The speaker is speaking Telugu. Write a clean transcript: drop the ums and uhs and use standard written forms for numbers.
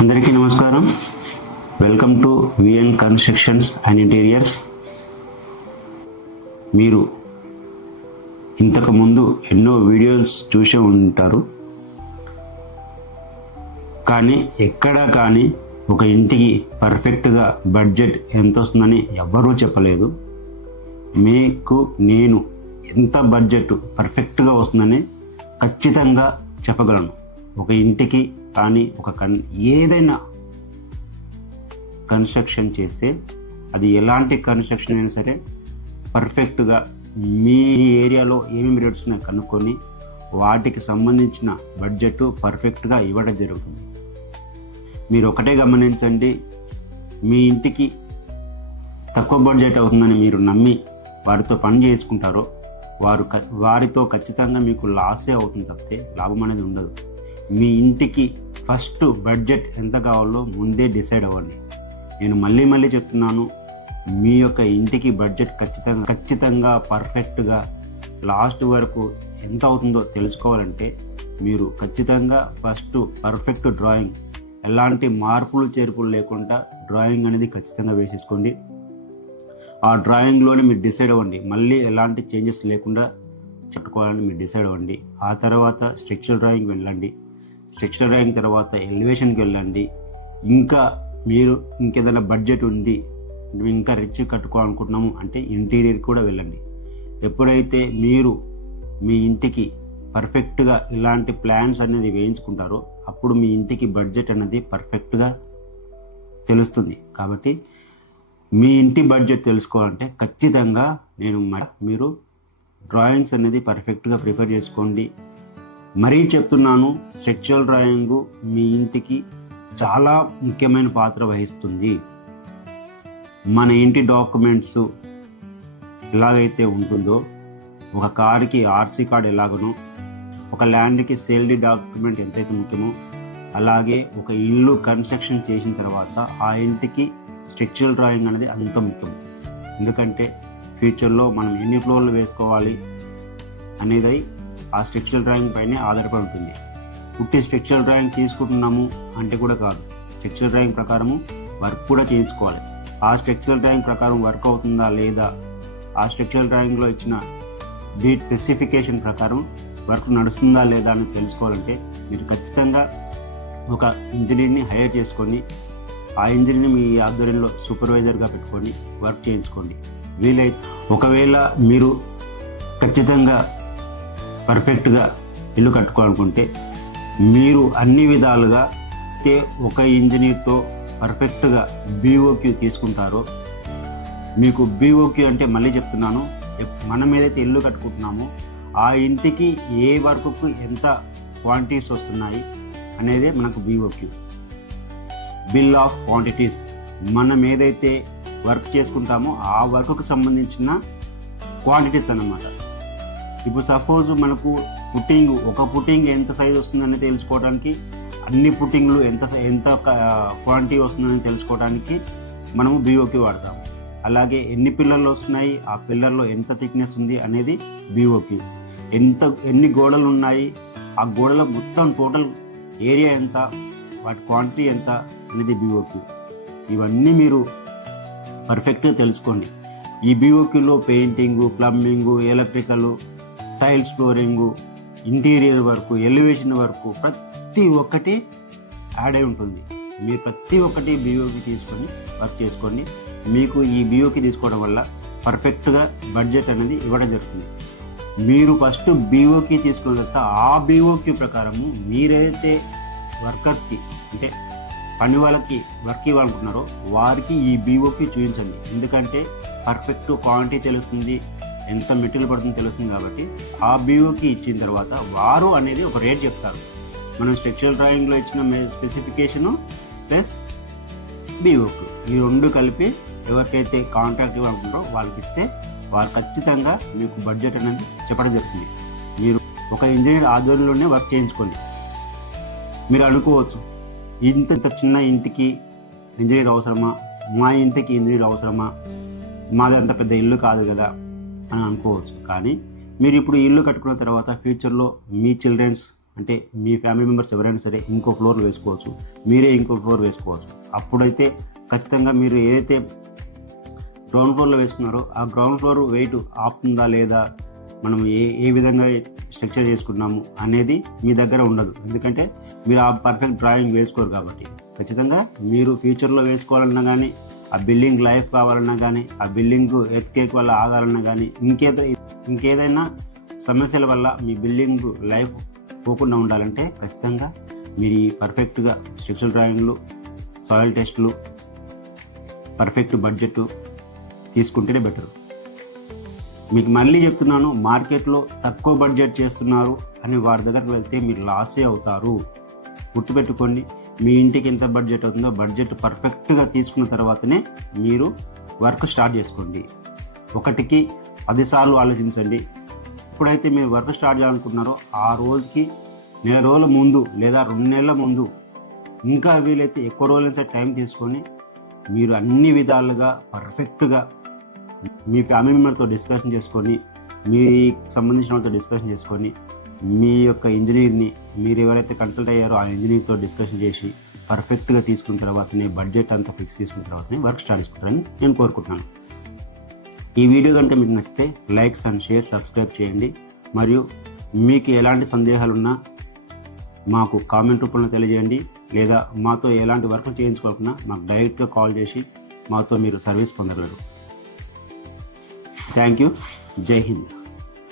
అందరికీ నమస్కారం. Welcome to VN constructions and interiors. మీరు ఇంతకు ముందు ఎన్నో వీడియోస్ చూసే ఉంటారు, కానీ ఎక్కడా కానీ ఒక ఇంటికి పర్ఫెక్ట్గా బడ్జెట్ ఎంత వస్తుందని ఎవ్వరూ చెప్పలేదు. మీకు నేను ఎంత బడ్జెట్ పర్ఫెక్ట్గా వస్తుందని ఖచ్చితంగా చెప్పగలను. ఒక ఇంటికి కానీ ఏదైనా కన్స్ట్రక్షన్ చేస్తే అది ఎలాంటి కన్స్ట్రక్షన్ అయినా సరే పర్ఫెక్ట్గా మీ ఏరియాలో ఏమేమి రేట్స్ ఉన్నాయో కనుక్కొని వాటికి సంబంధించిన బడ్జెట్ పర్ఫెక్ట్గా ఇవ్వడం జరుగుతుంది. మీరు ఒకటే గమనించండి, మీ ఇంటికి తక్కువ బడ్జెట్ అవుతుందని మీరు నమ్మి వారితో పని చేసుకుంటారో వారితో ఖచ్చితంగా మీకు లాసే అవుతుంది తప్పితే లాభం అనేది ఉండదు. మీ ఇంటికి ఫస్ట్ బడ్జెట్ ఎంత కావాలో ముందే డిసైడ్ అవ్వండి. నేను మళ్ళీ చెప్తున్నాను, మీ యొక్క ఇంటికి బడ్జెట్ ఖచ్చితంగా పర్ఫెక్ట్గా లాస్ట్ వరకు ఎంత అవుతుందో తెలుసుకోవాలంటే మీరు ఖచ్చితంగా ఫస్ట్ పర్ఫెక్ట్ డ్రాయింగ్, ఎలాంటి మార్పులు చేర్పులు లేకుండా డ్రాయింగ్ అనేది ఖచ్చితంగా వేసేసుకోండి. ఆ డ్రాయింగ్లోనే మీరు డిసైడ్ అవ్వండి, మళ్ళీ ఎలాంటి చేంజెస్ లేకుండా చెప్పుకోవాలని మీరు డిసైడ్ అవ్వండి. ఆ తర్వాత స్ట్రక్చరల్ డ్రాయింగ్ వెళ్ళండి. స్ట్రక్చరల్ డ్రాయింగ్ తర్వాత ఎలివేషన్కి వెళ్ళండి. మీరు ఇంకేదైనా బడ్జెట్ ఉంది, ఇంకా రిచ్ కట్టుకోవాలనుకుంటున్నాము అంటే ఇంటీరియర్ కూడా వెళ్ళండి. ఎప్పుడైతే మీరు మీ ఇంటికి పర్ఫెక్ట్గా ఇలాంటి ప్లాన్స్ అనేది వేయించుకుంటారో అప్పుడు మీ ఇంటికి బడ్జెట్ అనేది పర్ఫెక్ట్గా తెలుస్తుంది. కాబట్టి మీ ఇంటి బడ్జెట్ తెలుసుకోవాలంటే ఖచ్చితంగా మీరు డ్రాయింగ్స్ అనేది పర్ఫెక్ట్గా ప్రిపేర్ చేసుకోండి. మరీ చెప్తున్నాను, స్ట్రక్చరల్ డ్రాయింగ్ మీ ఇంటికి చాలా ముఖ్యమైన పాత్ర వహిస్తుంది. మన ఇంటి డాక్యుమెంట్స్ ఎలాగైతే ఉంటుందో, ఒక కార్కి ఆర్సీ కార్డ్ ఎలాగనో, ఒక ల్యాండ్కి సేల్ డాక్యుమెంట్ ఎంతైతే ముఖ్యమో, అలాగే ఒక ఇల్లు కన్స్ట్రక్షన్ చేసిన తర్వాత ఆ ఇంటికి స్ట్రక్చరల్ డ్రాయింగ్ అనేది అంత ముఖ్యం. ఎందుకంటే ఫ్యూచర్లో మనం ఎన్ని ఫ్లోర్లు వేసుకోవాలి అనేది ఆ స్ట్రక్చరల్ డ్రాయింగ్ పైనే ఆధారపడి ఉంటుంది. పుట్టి స్ట్రక్చరల్ డ్రాయింగ్ తీసుకుంటున్నాము అంటే కూడా కాదు, స్ట్రక్చరల్ డ్రాయింగ్ ప్రకారము వర్క్ కూడా చేయించుకోవాలి. ఆ స్ట్రక్చరల్ డ్రాయింగ్ ప్రకారం వర్క్ అవుతుందా లేదా, ఆ స్ట్రక్చరల్ డ్రాయింగ్లో ఇచ్చిన బీట్ స్పెసిఫికేషన్ ప్రకారం వర్క్ నడుస్తుందా లేదా అని తెలుసుకోవాలంటే మీరు ఖచ్చితంగా ఒక ఇంజనీర్ని హైర్ చేసుకొని ఆ ఇంజనీర్ని మీ ఆధ్వర్యంలో సూపర్వైజర్గా పెట్టుకొని వర్క్ చేయించుకోండి. ఒకవేళ మీరు ఖచ్చితంగా పర్ఫెక్ట్గా ఇల్లు కట్టుకోవాలనుకుంటే మీరు అన్ని విధాలుగా ఒక ఇంజనీర్తో పర్ఫెక్ట్గా BOQ తీసుకుంటారో, మీకు BOQ అంటే మళ్ళీ చెప్తున్నాను, మనం ఏదైతే ఇల్లు కట్టుకుంటున్నామో ఆ ఇంటికి ఏ వర్క్కు ఎంత క్వాంటిటీస్ వస్తున్నాయి అనేదే మనకు BOQ, బిల్ ఆఫ్ క్వాంటిటీస్. మనం ఏదైతే వర్క్ చేసుకుంటామో ఆ వర్క్కు సంబంధించిన క్వాంటిటీస్ అన్నమాట. ఇప్పుడు సపోజ్ మనకు ఒక పుట్టింగ్ ఎంత సైజ్ వస్తుందని తెలుసుకోవడానికి, అన్ని పుట్టింగ్లు ఎంత క్వాంటిటీ వస్తుందని తెలుసుకోవడానికి మనము BOQ వాడతాం. అలాగే ఎన్ని పిల్లర్లు వస్తున్నాయి, ఆ పిల్లర్లో ఎంత థిక్నెస్ ఉంది అనేది BOQ. ఎన్ని గోడలు ఉన్నాయి, ఆ గోడల మొత్తం టోటల్ ఏరియా ఎంత, వాటి క్వాంటిటీ ఎంత అనేది BOQ. ఇవన్నీ మీరు పర్ఫెక్ట్గా తెలుసుకోండి. ఈ BOQలో painting, plumbing, electrical, tiles flooring, interior work, elevation work ప్రతి ఒక్కటి యాడ్ అయి ఉంటుంది. మీరు ప్రతి ఒక్కటి BOQ తీసుకొని వర్క్ చేసుకోండి. మీకు ఈ BOQ తీసుకోవడం వల్ల పర్ఫెక్ట్గా బడ్జెట్ అనేది ఇవ్వడం జరుగుతుంది. మీరు ఫస్ట్ BOQ తీసుకున్న తర్వాత ఆ BOQ ప్రకారము మీరైతే వర్కర్స్కి అంటే పని వాళ్ళకి వర్క్ ఇవ్వాలనుకుంటున్నారో వారికి ఈ BOQ చూపించండి. ఎందుకంటే పర్ఫెక్ట్ క్వాంటిటీ తెలుస్తుంది, ఎంత మెటీరియల్ పడుతుందో తెలుస్తుంది. కాబట్టి ఆ BOQ ఇచ్చిన తర్వాత వారు అనేది ఒక రేట్ చెప్తారు. మనం స్ట్రక్చరల్ డ్రాయింగ్లో ఇచ్చిన స్పెసిఫికేషను ప్లస్ BOQ ఈ రెండు కలిపి ఎవరికైతే కాంట్రాక్ట్ ఇవ్వాలనుకుంటారో వాళ్ళకి ఇస్తే వారు ఖచ్చితంగా మీకు బడ్జెట్ అనేది చెప్పడం జరుగుతుంది. మీరు ఒక ఇంజనీర్ ఆధ్వర్యంలోనే వర్క్ చేయించుకోండి. మీరు అనుకోవచ్చు, ఇంత చిన్న ఇంటికి ఇంజనీర్ అవసరమా, మా ఇంటికి ఇంజనీర్ అవసరమా, మాది అంత పెద్ద ఇల్లు కాదు కదా, అని అనుకోవచ్చు. కానీ మీరు ఇప్పుడు ఇల్లు కట్టుకున్న తర్వాత ఫ్యూచర్లో మీ చిల్డ్రన్స్ అంటే మీ ఫ్యామిలీ మెంబర్స్ ఎవరైనా సరే ఇంకో ఫ్లోర్ వేసుకోవచ్చు, మీరే ఇంకో ఫ్లోర్ వేసుకోవచ్చు. అప్పుడైతే ఖచ్చితంగా మీరు ఏదైతే గ్రౌండ్ ఫ్లోర్లో వేసుకున్నారో ఆ గ్రౌండ్ ఫ్లోర్ వెయిట్ ఆపుతుందా లేదా, మనం ఏ విధంగా స్ట్రక్చర్ చేసుకున్నాము అనేది మీ దగ్గర ఉండదు. ఎందుకంటే మీరు ఆ పర్ఫెక్ట్ డ్రాయింగ్ వేసుకోరు కాబట్టి. ఖచ్చితంగా మీరు ఫ్యూచర్లో వేసుకోవాలన్నా కానీ, ఆ బిల్డింగ్ లైఫ్ కావాలన్నా కానీ, ఆ బిల్డింగ్ ఎర్త్క్వేక్ వల్ల ఆగాలన్నా కానీ, ఇంకేదైనా సమస్యల వల్ల మీ బిల్డింగ్ లైఫ్ పోకుండా ఉండాలంటే ఖచ్చితంగా మీరు ఈ పర్ఫెక్ట్గా స్ట్రక్చరల్ డ్రాయింగ్లు, సాయిల్ టెస్ట్లు, పర్ఫెక్ట్ బడ్జెట్ తీసుకుంటేనే బెటర్. మీకు మళ్ళీ చెప్తున్నాను, మార్కెట్లో తక్కువ బడ్జెట్ చేస్తున్నారు అని వారి దగ్గరకు వెళ్తే మీరు లాసే అవుతారు. గుర్తుపెట్టుకోండి, మీ ఇంటికి ఎంత బడ్జెట్ అవుతుందో బడ్జెట్ పర్ఫెక్ట్గా తీసుకున్న తర్వాతనే మీరు వర్క్ స్టార్ట్ చేసుకోండి. 1కి 10 సార్లు ఆలోచించండి. ఎప్పుడైతే మీరు వర్క్ స్టార్ట్ చేయాలనుకుంటున్నారో ఆ రోజుకి నెల రోజుల ముందు లేదా 2 నెలల ముందు, ఇంకా వీలైతే ఎక్కువ రోజులైతే టైం తీసుకొని మీరు అన్ని విధాలుగా పర్ఫెక్ట్గా మీ ఫ్యామిలీ మెంబర్తో డిస్కషన్ చేసుకొని, మీకు సంబంధించిన వాళ్ళతో డిస్కషన్ చేసుకొని, మీ యొక్క ఇంజనీర్ని మీరు ఎవరైతే కన్సల్ట్ అయ్యారో ఆ ఇంజనీర్తో డిస్కషన్ చేసి పర్ఫెక్ట్గా తీసుకున్న తర్వాతనే బడ్జెట్ అంతా ఫిక్స్ చేసుకున్న తర్వాతనే వర్క్ స్టార్ట్ చేసుకుంటారని నేను కోరుకుంటున్నాను. ఈ వీడియో కనుక మీకు నచ్చితే లైక్స్ అండ్ షేర్, సబ్స్క్రైబ్ చేయండి. మరియు మీకు ఎలాంటి సందేహాలున్నా మాకు కామెంట్ రూపంలో తెలియజేయండి. లేదా మాతో ఎలాంటి వర్క్ చేయించుకోకుండా మాకు డైరెక్ట్గా కాల్ చేసి మాతో మీరు సర్వీస్ పొందగలరు. Thank you. జై హింద్.